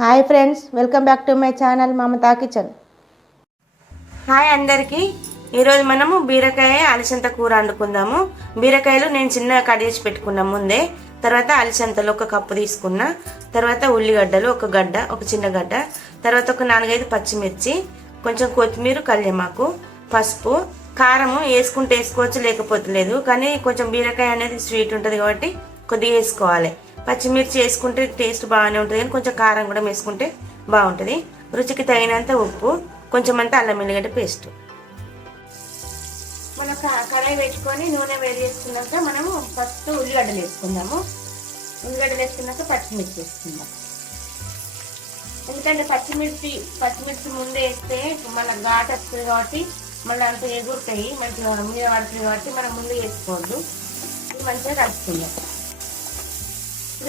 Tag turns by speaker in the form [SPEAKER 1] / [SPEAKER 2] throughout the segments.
[SPEAKER 1] Hi friends welcome back to my channel Mamata kitchen.
[SPEAKER 2] Hi అందరికీ. ఈరోజు మనము బీరకాయ అలసంత కూర వండుకుందాము. బీరకాయలు నేను చిన్నగా కట్ చేసి పెట్టుకున్నా ముందే తర్వాత అలసంతలు ఒక కప్పు తీసుకున్నా తర్వాత ఉల్లిగడ్డలు ఒక గడ్డ ఒక చిన్న గడ్డ తర్వాత ఒక నాలుగైదు పచ్చిమిర్చి కొంచెం కొత్తిమీర కళ్యమాకు పసుపు కారము వేసుకుంటే వేసుకోవచ్చు లేకపోతే లేదు. కానీ కొంచెం బీరకాయ అనేది స్వీట్ ఉంటుంది కాబట్టి కొద్దిగా వేసుకోవాలి. పచ్చిమిర్చి వేసుకుంటే టేస్ట్ బాగానే ఉంటుంది కానీ కొంచెం కారం కూడా వేసుకుంటే బాగుంటుంది. రుచికి తగినంత ఉప్పు కొంచెం అంత అల్లం ఎల్లిగడ్డ పేస్ట్. మనం కడాయి పెట్టుకొని నూనె వేడి చేసుకున్నాక మనము ఫస్ట్ ఉల్లిగడ్డలు వేసుకుందాము. ఉల్లిగడ్డలు వేసుకున్నాక పచ్చిమిర్చి వేసుకుందాం. ఎందుకంటే పచ్చిమిర్చి పచ్చిమిర్చి ముందే వేస్తే మళ్ళీ ఘాట్ వస్తుంది కాబట్టి మళ్ళీ అంత ఎగురుతాయి. మంచిగా మీద పడుతుంది కాబట్టి మనం ముందు వేసుకోవద్దు. మంచిగా కలుపుకుందాం.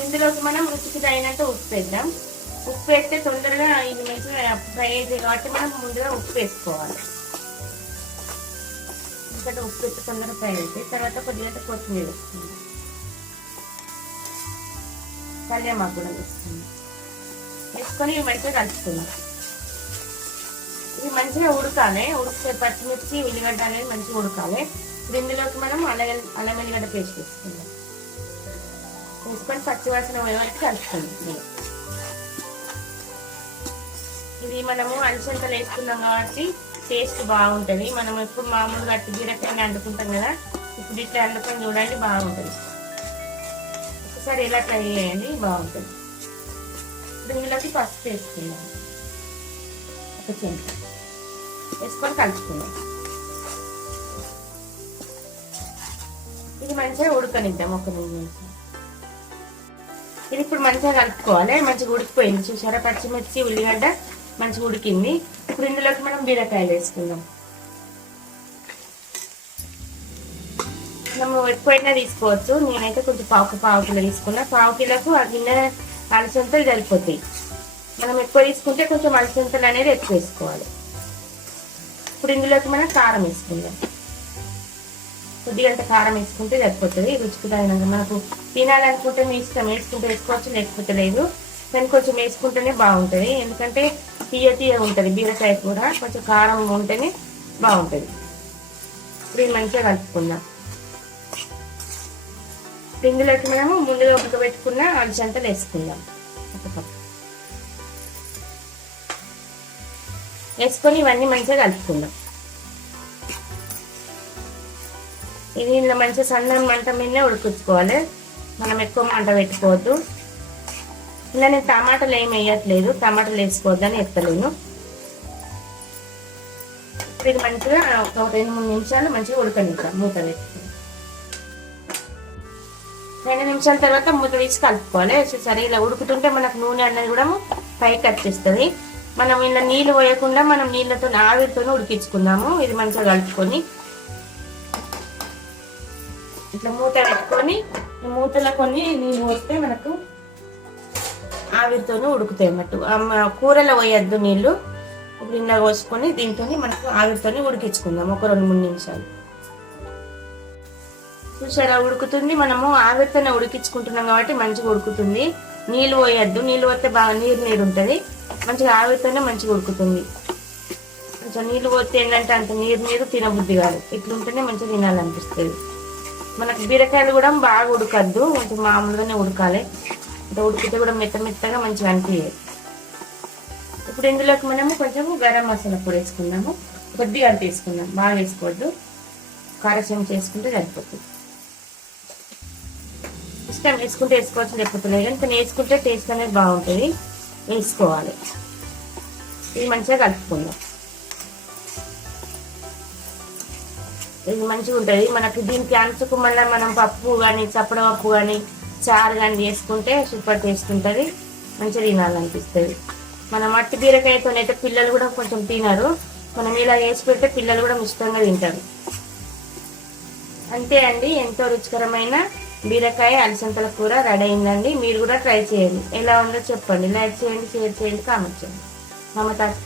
[SPEAKER 2] ఇందులోకి మనం రుచికి తగినంత ఉప్పు వేద్దాం. ఉప్పు వేస్తే తొందరగా ఇది మంచిగా ఫ్రై అయితే కాబట్టి మనం ముందుగా ఉప్పు వేసుకోవాలి. ఎందుకంటే ఉప్పు వేస్తే తొందరగా ఫ్రై అవుతాయి తర్వాత కొద్దిగా కొత్తిమీర వేసుకుందాం. కళ్యామాకు కూడా వేసుకుందాం. వేసుకొని ఇవి మంచిగా కలుపుకుందాం. ఇది మంచిగా ఉడకాలి. ఉడికే పచ్చిమిర్చి ఉల్లిగడ్డ అనేది మంచిగా ఉడకాలి. ఇందులోకి మనం అల్లం అల్లం ఎల్లిగడ్డ పేస్ట్ వేసుకుందాం. వేసుకొని పచ్చివాసన వరకు కలుపుకుంటుంది ఇది మనము అంచెంతలు వేసుకున్నాం కాబట్టి టేస్ట్ బాగుంటుంది మనం ఎప్పుడు మామూలుగా అట్టి బీరకాయని వండుకుంటాం కదా ఇప్పుడు ఇట్లా అండుకొని చూడండి బాగుంటుంది ఒకసారి ఇలా ట్రై చేయండి బాగుంటుంది దీనిలోకి పసుపు వేసుకుందాం ఒక చెంచా వేసుకొని కలుపుకుందాం ఇది మంచిగా ఉడకనిద్దాం ఒక నిమిషం ఇది ఇప్పుడు మంచిగా కలుపుకోవాలి. మంచిగా ఉడికిపోయింది. చూసారా? పచ్చిమిర్చి ఉల్లిగడ్డ మంచిగా ఉడికింది. ఇప్పుడు ఇందులోకి మనం బీరకాయలు వేసుకుందాం. మనం ఎక్కువైనా తీసుకోవచ్చు. నేనైతే కొంచెం పావు పావు కిలో తీసుకున్నా. పావు కిలోకు ఆ గిన్నె అలసంతలు సరిపోతాయి. మనం ఎక్కువ తీసుకుంటే కొంచెం అలసంతలు అనేది ఎక్కువ వేసుకోవాలి. ఇప్పుడు ఇందులోకి మనం కారం వేసుకుందాం. కొద్దిగంత కారం వేసుకుంటే సరిపోతుంది. రుచికి తగినంత మనకు తినాలనుకుంటే మీ ఇష్టం వేసుకుంటే వేసుకోవచ్చు లేకపోతే లేదు. కానీ కొంచెం వేసుకుంటేనే బాగుంటుంది. ఎందుకంటే తీయ తీయ ఉంటుంది బీరకాయ కూర. కొంచెం కారం ఉంటేనే బాగుంటుంది. ఇప్పుడు మంచిగా కలుపుకుందాం. ఇప్పుడు ఇందులోకి మనము ముందుగా ఉడకబెట్టుకున్న అలసంతలు వేసుకుందాం. ఒక కప్పు. వేసుకొని ఇవన్నీ మంచిగా కలుపుకుందాం. ఇది ఇందులో మంచిగా సన్న మంట మీదనే ఉడికించుకోవాలి. మనం ఎక్కువ మంట పెట్టుకోవద్దు. ఇలా నేను టమాటాలు ఏమి వేయట్లేదు. టమాటాలు వేసుకోవద్దని ఎత్తలేను ఇది మంచిగా ఒక రెండు మూడు నిమిషాలు మంచిగా ఉడకనిస్తాను మూత పెట్టుకుని. రెండు నిమిషాల తర్వాత మూత తీసి కలుపుకోవాలి. సరే ఇలా ఉడుకుతుంటే మనకు నూనె అన్నది కూడా పైకి వచ్చేస్తుంది. మనం ఇలా నీళ్ళు పోయకుండా మనం నీళ్ళతో ఆవిరితో ఉడికించుకుందాము. ఇది మంచిగా కలుపుకొని. ఇట్లా మూత పెట్టుకొని ఈ మూతలో కొన్ని నీళ్ళు పోస్తే మనకు ఆవిరితోనే ఉడుకుతాయి అన్నట్టు. కూరలో పోయొద్దు నీళ్ళు. ఇప్పుడు ఇలా పోసుకొని దీంతో మనకు ఆవిరితోనే ఉడికించుకుందాం ఒక రెండు మూడు నిమిషాలు. చూసారా ఉడుకుతుంది. మనము ఆవిరితోనే ఉడికించుకుంటున్నాం కాబట్టి మంచిగా ఉడుకుతుంది. నీళ్ళు పోయొద్దు. నీళ్ళు పోతే బాగా నీరు నీరు ఉంటుంది. మంచిగా ఆవిరితోనే మంచిగా ఉడుకుతుంది. కొంచెం నీళ్ళు పోతే ఏంటంటే అంత నీరు నీరు తినబుద్ధి కాదు. ఇట్లుంటేనే మంచిగా తినాలనిపిస్తుంది. మనకి బీరకాయలు కూడా బాగా ఉడకద్దు కొంచెం మామూలుగానే ఉడకాలి. అంటే ఉడికితే కూడా మెత్త మెత్తగా మంచిగా అనిపించాలి ఇప్పుడు ఇందులోకి మనము కొంచెం గరం మసాలా పొడి వేసుకుందాము. కొద్దిగా అంత వేసుకుందాం బాగా వేసుకోవద్దు. కారసం చేసుకుంటే సరిపోతుంది. ఇష్టం వేసుకుంటే వేసుకోవచ్చు లేకపోతే లేదు. కానీ వేసుకుంటే టేస్ట్ అనేది బాగుంటుంది. వేసుకోవాలి. ఇది మంచిగా కలుపుకుందాం. ఇది మంచిగా ఉంటుంది. మనకి దీనికి అంచుకు మళ్ళీ మనం పప్పు కానీ చప్పడ పప్పు కానీ చారు కానీ చేసుకుంటే సూపర్ టేస్ట్ ఉంటుంది. మంచిగా తినాలనిపిస్తుంది. మన మట్టి బీరకాయతో అయితే పిల్లలు కూడా కొంచెం తినరు. మనం ఇలా వేసి పెడితే పిల్లలు కూడా ఇష్టంగా తింటారు. అంతే అండి. ఎంతో రుచికరమైన బీరకాయ అలసంతల కూర రెడీ అయిందండి. మీరు కూడా ట్రై చేయండి. ఎలా ఉందో చెప్పండి. లైక్ చేయండి షేర్ చేయండి కామెంట్ చేయండి. మమతాకి